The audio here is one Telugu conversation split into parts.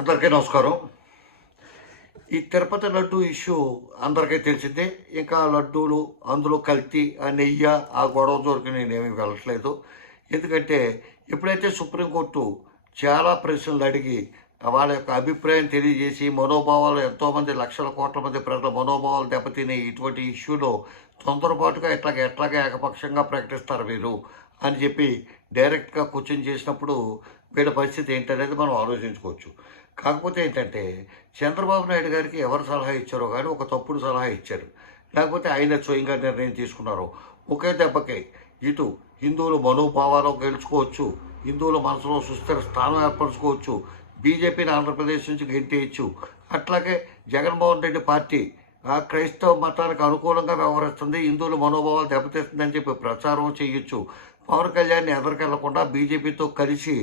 అందరికీ నమస్కారం. ఈ తిరుపతి లడ్డు ఇష్యూ అందరికీ తెలిసిందే. ఇంకా లడ్డూలు అందులో కల్తీ ఆ నెయ్యి ఆ గొడవ దొరికి నేనేమి వెళ్ళట్లేదు. ఎందుకంటే ఎప్పుడైతే సుప్రీంకోర్టు చాలా ప్రశ్నలు అడిగి వాళ్ళ యొక్క అభిప్రాయం తెలియజేసి మనోభావాలు ఎంతోమంది లక్షల కోట్ల మంది ప్రజల మనోభావాలు దెబ్బతినే ఇటువంటి ఇష్యూలో తొందరపాటుగా ఎట్లాగ ఎట్లాగ ఏకపక్షంగా ప్రకటిస్తారు మీరు అని చెప్పి డైరెక్ట్గా క్వశ్చన్ చేసినప్పుడు వీళ్ళ పరిస్థితి ఏంటనేది మనం ఆలోచించుకోవచ్చు. కాకపోతే ఏంటంటే చంద్రబాబు నాయుడు గారికి ఎవరు సలహా ఇచ్చారో కానీ ఒక తప్పుడు సలహా ఇచ్చారు. లేకపోతే ఆయన స్వయంగా నిర్ణయం తీసుకున్నారు. ఒకే దెబ్బకి ఇటు హిందువుల మనోభావాలు గెలుచుకోవచ్చు హిందువుల మనసులో సుస్థిర స్థానం ఏర్పరచుకోవచ్చు బీజేపీని ఆంధ్రప్రదేశ్ నుంచి గెంటేయచ్చు. అట్లాగే జగన్మోహన్ రెడ్డి పార్టీ ఆ క్రైస్తవ మతానికి అనుకూలంగా వ్యవహరిస్తుంది హిందువుల మనోభావాలు దెబ్బతీస్తుందని చెప్పి ప్రచారం చేయొచ్చు. పవన్ కళ్యాణ్ని ఎదరికెళ్ళకుండా బీజేపీతో కలిసి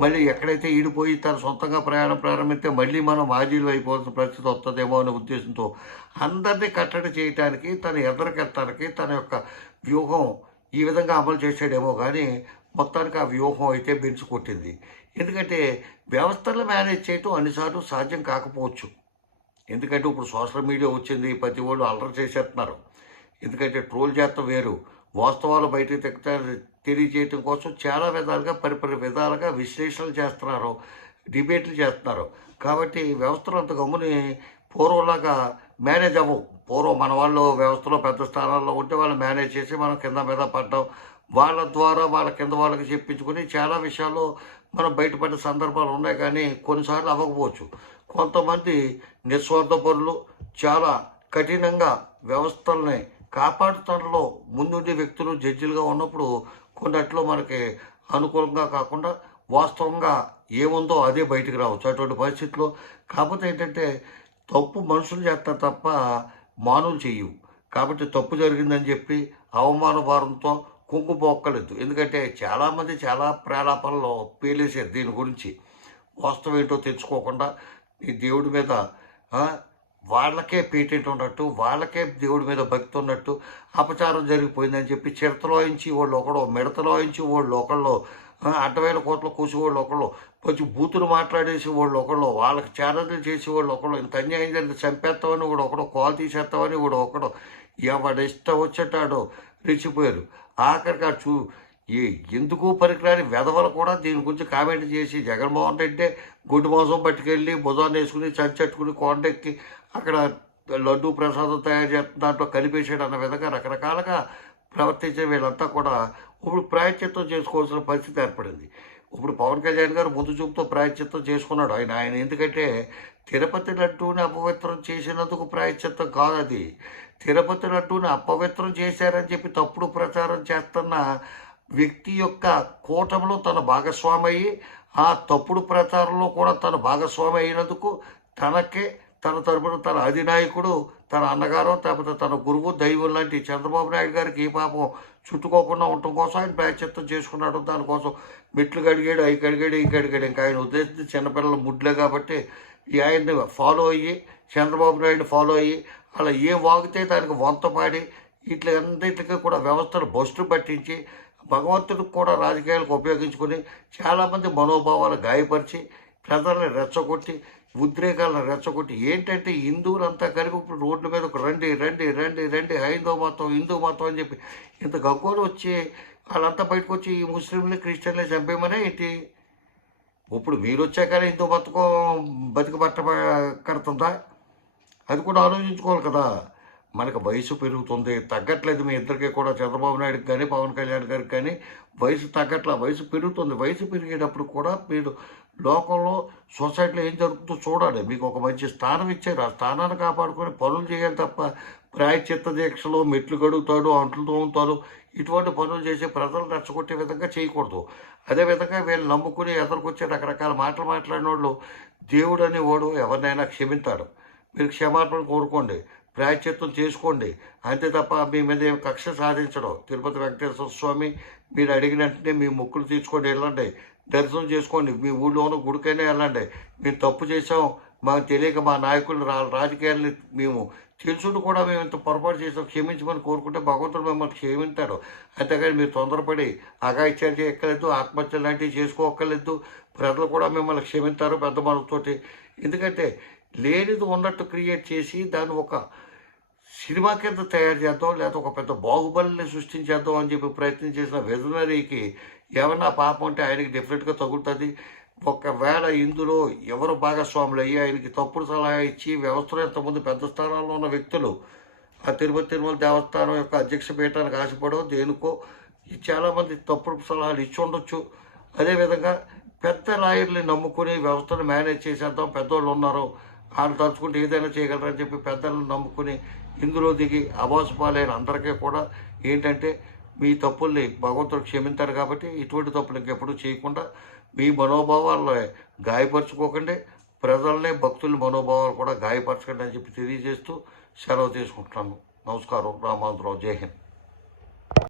మళ్ళీ ఎక్కడైతే ఈడిపోయి తన సొంతంగా ప్రయాణం ప్రారంభిస్తే మళ్ళీ మనం మాజీలు అయిపోవాల్సిన పరిస్థితి వస్తుందేమో అనే ఉద్దేశంతో అందరినీ కట్టడి చేయటానికి తన ఎదరికెత్తడానికి తన యొక్క వ్యూహం ఈ విధంగా అమలు చేసాడేమో కానీ మొత్తానికి ఆ వ్యూహం అయితే బెంచ్ కొట్టింది ఎందుకంటే వ్యవస్థలు మేనేజ్ చేయటం అన్నిసార్లు సాధ్యం కాకపోవచ్చు. ఎందుకంటే ఇప్పుడు సోషల్ మీడియా వచ్చింది ప్రతి వాళ్ళు అల్లరి చేసేస్తున్నారు. ఎందుకంటే ట్రోల్ చేస్తాం వేరు. వాస్తవాలు బయటకు తెక్త తెలియజేయటం కోసం చాలా విధాలుగా పరిపరి విధాలుగా విశ్లేషణలు చేస్తున్నారు డిబేట్లు చేస్తున్నారు. కాబట్టి వ్యవస్థలు అంత గమ్ముని పూర్వంలాగా మేనేజ్ అవ్వవు. పూర్వం మన వాళ్ళు వ్యవస్థలో పెద్ద స్థానాల్లో ఉంటే వాళ్ళు మేనేజ్ చేసి మనం కింద మీద పడ్డం వాళ్ళ ద్వారా వాళ్ళ కింద వాళ్ళకి చెప్పించుకొని చాలా విషయాల్లో మనం బయటపడే సందర్భాలు ఉన్నాయి కానీ కొన్నిసార్లు అవ్వకపోవచ్చు. కొంతమంది నిస్వార్థపరులు చాలా కఠినంగా వ్యవస్థల్ని కాపాడుతంలో ముందుండే వ్యక్తులు జడ్జిలుగా ఉన్నప్పుడు కొన్నట్లో మనకి అనుకూలంగా కాకుండా వాస్తవంగా ఏముందో అదే బయటికి రావచ్చు. అటువంటి పరిస్థితుల్లో కాకపోతే ఏంటంటే తప్పు మనుషులు చేస్తారు తప్ప మానవులు చేయవు. కాబట్టి తప్పు జరిగిందని చెప్పి అవమాన భారంతో కుంకుపోక్కలేదు ఎందుకంటే చాలామంది చాలా ప్రేలాపనలో పేలేశారు దీని గురించి. వాస్తవం ఏంటో తెచ్చుకోకుండా ఈ దేవుడి మీద వాళ్ళకే పేటెంట్ ఉన్నట్టు వాళ్ళకే దేవుడి మీద భక్తి ఉన్నట్టు అపచారం జరిగిపోయిందని చెప్పి చిడతలోయించి వాళ్ళు ఒకడు మిడతలోయించి వాళ్ళు ఒకళ్ళు అడ్డవేల కోట్లు కోట్ల కూసి వాళ్ళు ఒకళ్ళు కొంచెం బూతులు మాట్లాడేసి వాళ్ళు ఒకళ్ళు వాళ్ళకి ఛానల్ చేసి వాళ్ళు ఒకళ్ళు ఇంత అన్యాయం జరిగింది చంపేస్తామని కూడా ఒకడు కాల్ తీసేస్తామని కూడా ఒకడు ఎవడిష్టం వచ్చేటాడో రెచ్చిపోయారు. ఆఖరికి ఆ చూ ఈ ఎందుకు పనికిరాని వెధవలు కూడా దీని గురించి కామెంట్ చేసి జగన్మోహన్ రెడ్డి గుడ్డు మాంసం పట్టుకెళ్ళి భుజాన్ని వేసుకుని చంచెట్టుకుని కొండెక్కి అక్కడ లడ్డు ప్రసాదం తయారు చేస్తున్న దాంట్లో కలిపేసాడు అన్న విధంగా రకరకాలుగా ప్రవర్తించే వీళ్ళంతా కూడా ఇప్పుడు ప్రాయశ్చిత్తం చేసుకోవాల్సిన పరిస్థితి ఏర్పడింది. ఇప్పుడు పవన్ కళ్యాణ్ గారు ముందు చూపుతో ప్రాయశ్చిత్తం చేసుకున్నాడు. ఆయన ఆయన ఎందుకంటే తిరుపతి లడ్డూని అపవిత్రం చేసినందుకు ప్రాయశ్చిత్తం కాదు అది. తిరుపతి లడ్డూని అపవిత్రం చేశారని చెప్పి తప్పుడు ప్రచారం చేస్తున్న వ్యక్తి యొక్క కూటమిలో తన భాగస్వామి అయ్యి ఆ తప్పుడు ప్రచారంలో కూడా తన భాగస్వామి అయినందుకు తనకే తన తరపున తన అధినాయకుడు తన అన్నగారు లేకపోతే తన గురువు దైవం లాంటి చంద్రబాబు నాయుడు గారికి ఈ పాపం చుట్టుకోకుండా ఉండటం కోసం ఆయన ప్రాయశ్చిత్తం చేసుకున్నాడు. దానికోసం మెట్లు కడిగాడు అవి కడిగాడు ఈ కడిగాడు. ఇంకా ఆయన ఉద్దేశించి చిన్నపిల్లల ముడ్లే కాబట్టి ఆయన్ని ఫాలో అయ్యి చంద్రబాబు నాయుడు ఫాలో అయ్యి అలా ఏ వాగితే దానికి వంత పాడి ఇట్లా కూడా వ్యవస్థను బస్టు పట్టించి భగవంతుడికి కూడా రాజకీయాలకు ఉపయోగించుకొని చాలామంది మనోభావాలు గాయపరిచి ప్రజల్ని రెచ్చగొట్టి ఉద్రేకాలను రెచ్చగొట్టి ఏంటంటే హిందువులంతా కలిపి ఇప్పుడు రోడ్ల మీద ఒక రండి రండి రండి రండి హైందవ మతం హిందూ మతం అని చెప్పి ఇంత గగ్గోలు వచ్చి వాళ్ళంతా బయటకు వచ్చి ఈ ముస్లింలు క్రిస్టియన్లు చంపేమనే ఏంటి? ఇప్పుడు మీరు వచ్చాకనే హిందూ బతుకం బతికి బట్ట కడుతుందా? అది కూడా ఆలోచించుకోవాలి కదా. మనకు వయసు పెరుగుతుంది. తగ్గట్లేదు మీ ఇద్దరికి కూడా చంద్రబాబు నాయుడుకి కానీ పవన్ కళ్యాణ్ గారికి కానీ వయసు తగ్గట్ల వయసు పెరుగుతుంది. వయసు పెరిగేటప్పుడు కూడా మీరు లోకంలో సొసైటీలో ఏం జరుగుతుందో చూడాలి. మీకు ఒక మంచి స్థానం ఇచ్చారు. ఆ స్థానాన్ని కాపాడుకొని పనులు చేయాలి తప్ప ప్రాయచిత్త దీక్షలో మెట్లు గడుగుతాడు అంట్లు తోముతాడు. ఇటువంటి పనులు చేసి ప్రజలు రెచ్చగొట్టే విధంగా చేయకూడదు. అదేవిధంగా వీళ్ళు నమ్ముకుని ఎదురుకొచ్చే రకరకాల మాటలు మాట్లాడిన వాళ్ళు దేవుడు అనేవాడు ఎవరినైనా క్షమించాడు మీరు క్షమాపణ కోరుకోండి. ప్రాయచిత్తం చేసుకోండి. అంతే తప్ప మీ మీద ఏం కక్ష సాధించడం. తిరుపతి వెంకటేశ్వర స్వామి మీరు అడిగిన వెంటనే మీ మొక్కులు తీసుకోండి వెళ్ళండి. దర్శనం చేసుకోండి. మీ ఊళ్ళోనూ గుడికైనా వెళ్ళండి. మేము తప్పు చేసాం మాకు తెలియక మా నాయకులు రా రాజకీయాల్ని మేము తెలుసుండి కూడా మేము ఇంత పొరపాటు చేసాం క్షమించమని కోరుకుంటే భగవంతుడు మిమ్మల్ని క్షమించాడు. అంతేకాని మీరు తొందరపడి అగాయిత్యాలు చేయక్కర్లేదు ఆత్మహత్యలు లాంటివి చేసుకోక్కర్లేదు. ప్రజలు కూడా మిమ్మల్ని క్షమించారు పెద్ద మనతోటి ఎందుకంటే లేనిది ఉన్నట్టు క్రియేట్ చేసి దాన్ని ఒక సినిమా కింద తయారు చేద్దాం లేదా ఒక పెద్ద బాహుబలిని సృష్టించేద్దాం అని చెప్పి ప్రయత్నం చేసిన విజనరీకి ఏమన్నా పాపం ఉంటే ఆయనకి డెఫినెట్గా తగులుతుంది. ఒకవేళ ఇందులో ఎవరు భాగస్వాములు అయ్యి ఆయనకి తప్పుడు సలహా ఇచ్చి వ్యవస్థలో ఎంతమంది పెద్ద స్థానాల్లో ఉన్న వ్యక్తులు ఆ తిరుపతి తిరుమల దేవస్థానం యొక్క అధ్యక్ష పీఠానికి ఆశపడో దేనికో చాలామంది తప్పుడు సలహాలు ఇచ్చి ఉండొచ్చు. అదేవిధంగా పెద్ద లాయర్ని నమ్ముకుని వ్యవస్థను మేనేజ్ చేసేద్దాం పెద్దోళ్ళు ఉన్నారు. వాళ్ళు తలుచుకుంటే ఏదైనా చేయగలరని చెప్పి పెద్దలను నమ్ముకుని ఇందులో దిగి అబాసుపాలైన అందరికీ కూడా ఏంటంటే మీ తప్పుల్ని భగవంతుడు క్షమించారు కాబట్టి ఇటువంటి తప్పులు ఇంకెప్పుడు చేయకుండా మీ మనోభావాలను గాయపరచుకోకండి. ప్రజల్ని భక్తుల మనోభావాలు కూడా గాయపరచకండి అని చెప్పి తెలియజేస్తూ సెలవు తీసుకుంటున్నాను. నమస్కారం. రామాంధ్రరావు జై హింద్.